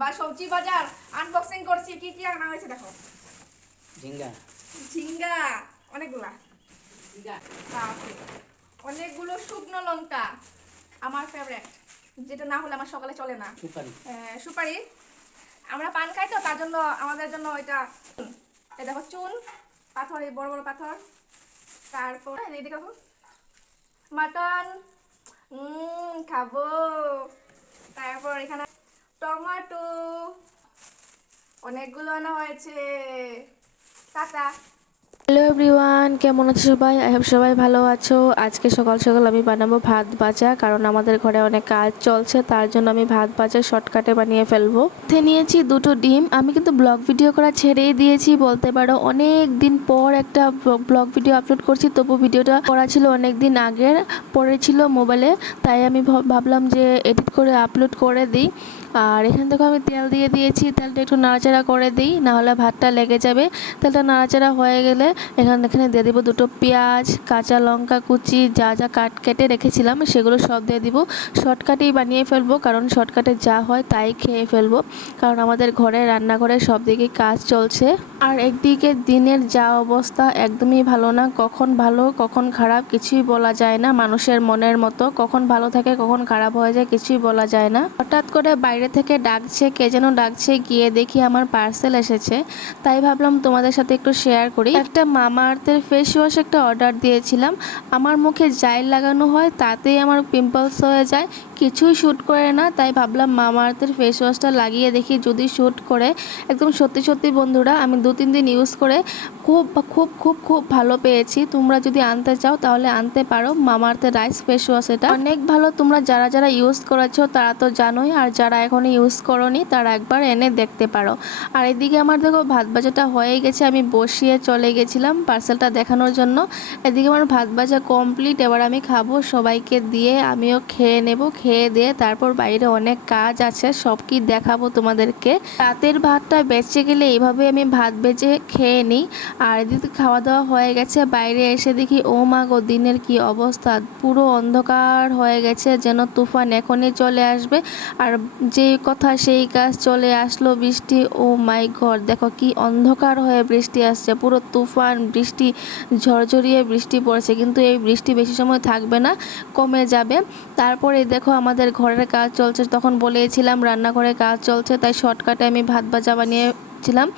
বা সবজি বাজার আনবক্সিং করছি। কি কি আনা হয়েছে দেখো। ঝিঙ্গা ঝিঙ্গা অনেকগুলা, বাপরে, অনেকগুলো শুকনো লঙ্কা, আমার ফেভারিট, যেটা না হলে আমার সকালে চলে না। সুপারি, আমরা পান খাই তো, তার জন্য আমাদের জন্য এটা। এই দেখো চুন পাথর, এই বড় বড় পাথর। তারপর এই দেখো মাটন, খাবো। তারপর এখানে টমেটো অনেকগুলো আনা হয়েছে। টাটা। হ্যালো এভরিওয়ান, কেমন আছো সবাই? আই হোপ সবাই ভালো আছো। আজকে সকাল সকাল আমি বানাবো ভাত ভাজা, কারণ আমাদের ঘরে অনেক কাজ চলছে, তার জন্য আমি ভাত ভাজা শর্টকাটে বানিয়ে ফেলবো। নিয়েছি দুটো ডিম। আমি কিন্তু ব্লগ ভিডিও করা ছেড়েই দিয়েছি বলতে পারো, অনেক দিন পর একটা ব্লগ ভিডিও আপলোড করছি, তবু ভিডিওটা করা ছিল অনেক দিন আগের, পড়েছিল মোবাইলে, তাই আমি ভাবলাম যে এডিট করে আপলোড করে দিই। আর এখান থেকে আমি তেল দিয়ে দিয়েছি, তেলটা একটু নাড়াচাড়া করে দিই, নাহলে ভাতটা লেগে যাবে। তেলটা নাড়াচাড়া হয়ে গেলে এখানে দিয়ে দিব দুটো পেঁয়াজ, কাঁচা লঙ্কা কুচি, যা যা কেটে রেখেছিলাম সেগুলো সব দিয়ে দিব। শর্টকাটেই বানিয়ে ফেলবো, কারণ শর্টকাটে যা হয় তাই খেয়ে ফেলবো, কারণ আমাদের ঘরে রান্নাঘরে সব দিকেই কাজ চলছে। আর একদিকে দিনের যা অবস্থা, একদমই ভালো না, কখন ভালো কখন খারাপ কিছুই বলা যায় না। মানুষের মনের মতো কখন ভালো থাকে কখন খারাপ হয়ে যায় কিছুই বলা যায় না। হঠাৎ করে বাইরে থেকে ডাকছে, কে যেন ডাকছে, গিয়ে দেখি আমার পার্সেল এসেছে, তাই ভাবলাম তোমাদের সাথে একটু শেয়ার করি। একটা মামা আর্থের ফেস ওয়াশ একটা অর্ডার দিয়েছিলাম। আমার মুখে যাই লাগানো হয় তাতেই আমার পিম্পলস হয়ে যায়, কিছুই শ্যুট করে না, তাই ভাবলাম মামা আর্থের ফেস ওয়াশটা লাগিয়ে দেখি যদি শ্যুট করে। একদম সত্যি সত্যি বন্ধুরা, আমি 2-3 দিন ইউজ করে খুব খুব খুব খুব ভালো পেয়েছি। তোমরা যদি আনতে চাও তাহলে আনতে পারো, মামা আর্থের রাইস ফেস ওয়াশ, এটা অনেক ভালো। তোমরা যারা যারা ইউজ করেছো তারা তো জানোই, আর যারা এখনো ইউজ করোনি তারা একবার এনে দেখতে পারো। আর এদিকে আমার দেখো ভাত ভাজাটা হয়ে গেছে, আমি বসিয়ে চলে গেছিলাম পার্সেলটা দেখানোর জন্য। এদিকে আমার ভাত ভাজা কমপ্লিট, এবার আমি খাবো, সবাইকে দিয়ে আমিও খেয়ে নেব। খেয়ে দিয়ে তারপর বাইরে অনেক কাজ আছে, সব কি দেখাবো তোমাদেরকে। রাতের ভাতটা বেঁচে গেলে এইভাবে আমি ভাত বেজে খেয়ে নিই। আর এদিকে খাওয়া দাওয়া হয়ে গেছে, বাইরে এসে দেখি ও মা গো, দিনের কি অবস্থা, পুরো অন্ধকার হয়ে গেছে, যেন তুফান এখনই চলে আসবে। আর যেই কথা সেই কাজ, চলে আসলো বৃষ্টি। ও মাই গড, দেখো কি অন্ধকার হয়ে বৃষ্টি আসছে, পুরো তুফান বৃষ্টি, ঝরঝরিয়ে বৃষ্টি পড়ছে, কিন্তু এই বৃষ্টি বেশি সময় থাকবে না, কমে যাবে। তারপরে দেখো আমাদের ঘরের কাজ চলছে, তখন বলেছিলাম রান্নাঘরে কাজ চলছে, তাই শর্টকাটে আমি ভাত ভাজা বানিয়ে ছিলাম।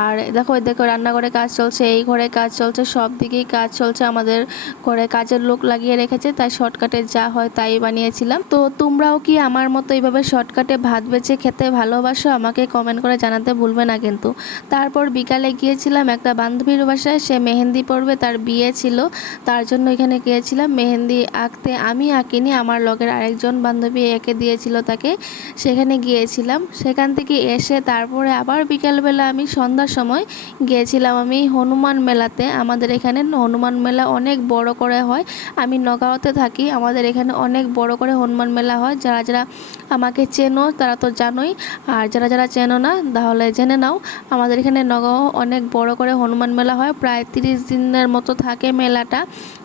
আর দেখো দেখো রান্নাঘরে কাজ চলছে, এই ঘরে কাজ চলছে, সব দিকেই কাজ চলছে, আমাদের ঘরে কাজের লোক লাগিয়ে রেখেছে, তাই শর্টকাটে যা হয় তাই বানিয়েছিলাম। তো তোমরাও কি আমার মতো এইভাবে শর্টকাটে ভাত বেজে খেতে ভালোবাসো? আমাকে কমেন্ট করে জানাতে ভুলবে না কিন্তু। তারপর বিকালে গিয়েছিলাম একটা বান্ধবীর বাসায়, সে মেহেন্দি পরবে, তার বিয়ে ছিল, তার জন্য এখানে গিয়েছিলাম মেহেন্দি আঁকতে। আমি আঁকিনি, আমার লগের আরেকজন বান্ধবী এঁকে দিয়েছিল তাকে, সেখানে গিয়েছিলাম। সেখান থেকে এসে তারপরে আবার বিকালবেলা আমি সন্ধ্যার সময় গিয়েছিলাম আমি হনুমান মেলাতে। আমাদের এখানে হনুমান মেলা অনেক বড় করে হয়, আমি নগাঁওতে থাকি, আমাদের এখানে অনেক বড় করে হনুমান মেলা হয়। যারা যারা আমাকে চেনো তারা তো জানোই, আর যারা যারা চেনো না তাহলে জেনে নাও। আমাদের এখানে নগাঁও অনেক বড় করে হনুমান মেলা হয়, প্রায় 30 দিনের মতো থাকে মেলাটা।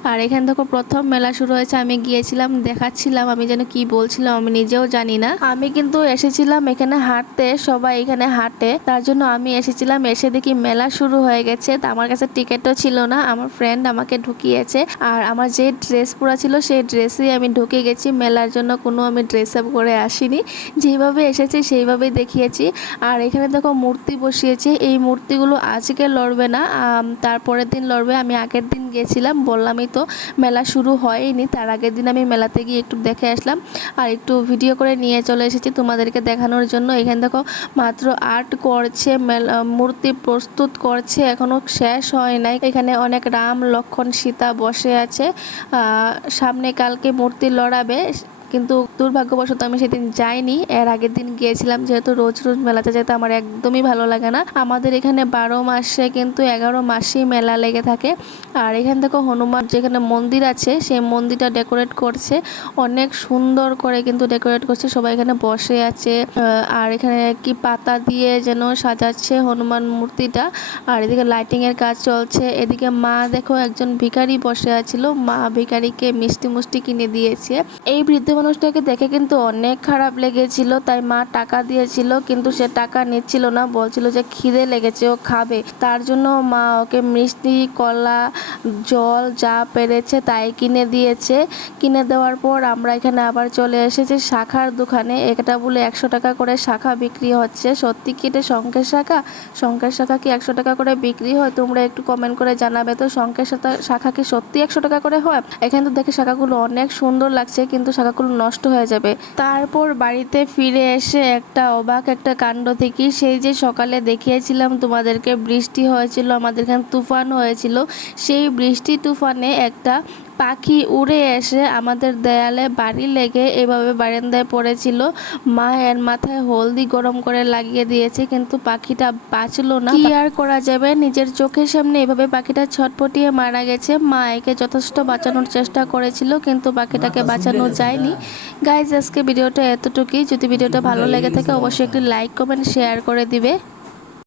আর এখান থেকে প্রথম মেলা শুরু হয়েছে, আমি গিয়েছিলাম, দেখাচ্ছিলাম, আমি যেন কি বলছিলাম আমি নিজেও জানি না। আমি কিন্তু এসেছিলাম এখানে হাঁটতে, সবাই এখানে হাঁটে, তার জন্য আমি এসেছিলাম। এসে দেখি মেলা শুরু হয়ে গেছে, তা আমার কাছে টিকিটও ছিল না, আমার ফ্রেন্ড আমাকে ঢুকিয়েছে। আর আমার যে ড্রেস পরা ছিল সেই ড্রেসেই আমি ঢুকে গেছি মেলার জন্য, কোনো আমি ড্রেস আপ করে আসিনি, যেভাবে এসেছি সেইভাবেই দেখিয়েছি। আর এখানে দেখো মূর্তি বসিয়েছে, এই মূর্তিগুলো আজকে লড়বে না, তারপরের দিন লড়বে। আমি আগের দিন গেছিলাম, বললামই তো মেলা শুরু হয়নি, তার আগের দিন আমি মেলাতে গিয়ে একটু দেখে আসলাম, আর একটু ভিডিও করে নিয়ে চলে এসেছি তোমাদেরকে দেখানোর জন্য। এখানে দেখো মাত্র আর্ট করছে, মূর্তি প্রস্তুত করছে, এখনো শেষ হয় নাই। এখানে অনেক রাম লক্ষ্মণ সীতা বসে আছে, সামনে কালকে মূর্তি লড়াবে, কিন্তু দুর্ভাগ্যবশত আমি সেদিন যাইনি, এর আগের দিন গিয়েছিলাম। যেহেতু রোজ রোজ মেলাতে যেতে আমার একদমই ভালো লাগে না, আমাদের এখানে 12 মাসে কিন্তু 11 মাসেই মেলা লেগে থাকে। আর এখান থেকে হনুমান যেখানে মন্দির আছে সেই মন্দিরটা ডেকোরেট করছে, অনেক সুন্দর করে কিন্তু ডেকোরেট করছে, সবাই এখানে বসে আছে। আর এখানে কি পাতা দিয়ে যেন সাজাচ্ছে হনুমান মূর্তিটা। আর এদিকে লাইটিং এর কাজ চলছে। এদিকে মা দেখো একজন ভিখারি বসে আছিল, মা ভিখারিকে মিষ্টি মুষ্টি কিনে দিয়েছে। এই বৃদ্ধ মানুষটাকে দেখে কিন্তু অনেক খারাপ লেগেছিল, তাই মা টাকা দিয়েছিল কিন্তু সে টাকা নিচ্ছিল না, বলছিল যে খিদে লেগেছে ও খাবে। তার জন্য মা ওকে মিষ্টি, কলা, জল যা পেরেছে তাই কিনে দিয়েছে। কিনে দেওয়ার পর আমরা এখানে আবার চলে এসেছি শাখার দোকানে। এটা বলে 100 টাকা করে শাখা বিক্রি হচ্ছে। সত্যি কি এটা শঙ্খের শাখা? শঙ্খের শাখা কি 100 টাকা করে বিক্রি হয়? তোমরা একটু কমেন্ট করে জানাবে তো, শঙ্খের শাখা কি সত্যি 100 টাকা করে হয়? এখানে তো দেখে শাখাগুলো অনেক সুন্দর লাগছে কিন্তু শাখাগুলো নষ্ট হয়ে যাবে। তারপর বাড়িতে ফিরে এসে একটা কাণ্ড দেখি। সেই যে সকালে দেখিয়েছিলাম তোমাদেরকে বৃষ্টি হয়েছিল, আমাদের এখানে তুফান হয়েছিল, সেই বৃষ্টি তুফানে একটা পাখি উড়ে এসে আমাদের দেয়ালে বাড়ি লেগে এভাবে বারান্দায় পড়েছিল। মা এর মাথায় হলদি গরম করে লাগিয়ে দিয়েছে কিন্তু পাখিটা বাঁচলো না। কি আর করা যাবে, নিজের চোখের সামনে এভাবে পাখিটা ছটপটিয়ে মারা গেছে। মা একে যথেষ্ট বাঁচানোর চেষ্টা করেছিল কিন্তু পাখিটাকে বাঁচানো যায়নি। গাইজ, আজকে ভিডিওটা এতটুকুই। যদি ভিডিওটা ভালো লেগে থাকে অবশ্যই একটি লাইক, কমেন্ট, শেয়ার করে দিবে।